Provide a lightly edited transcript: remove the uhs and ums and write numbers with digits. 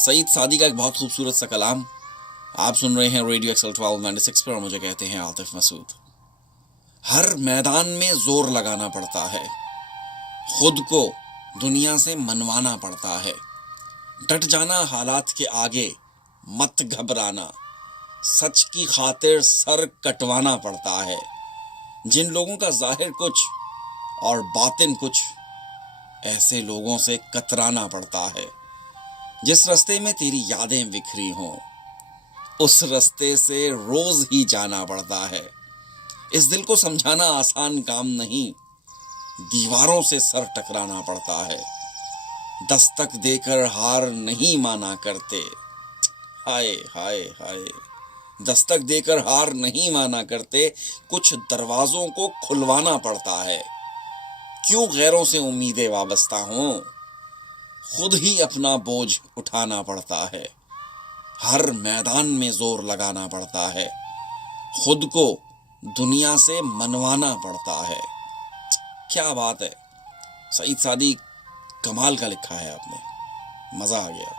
सईद सादी का एक बहुत खूबसूरत सा कलाम आप सुन रहे हैं रेडियो एक्सल 1296 पर, और मुझे कहते हैं आतिफ मसूद। हर मैदान में जोर लगाना पड़ता है, खुद को दुनिया से मनवाना पड़ता है। डट जाना हालात के आगे, मत घबराना, सच की खातिर सर कटवाना पड़ता है। जिन लोगों का जाहिर कुछ और बातिन कुछ, ऐसे लोगों से कतराना पड़ता है। जिस रास्ते में तेरी यादें बिखरी हों, उस रास्ते से रोज ही जाना पड़ता है। इस दिल को समझाना आसान काम नहीं, दीवारों से सर टकराना पड़ता है। दस्तक देकर हार नहीं माना करते, हाय हाय हाय, दस्तक देकर हार नहीं माना करते, कुछ दरवाजों को खुलवाना पड़ता है। क्यों गैरों से उम्मीदें वाबस्ता हों, खुद ही अपना बोझ उठाना पड़ता है। हर मैदान में जोर लगाना पड़ता है, खुद को दुनिया से मनवाना पड़ता है। क्या बात है, सईद सादी कमाल का लिखा है आपने, मजा आ गया।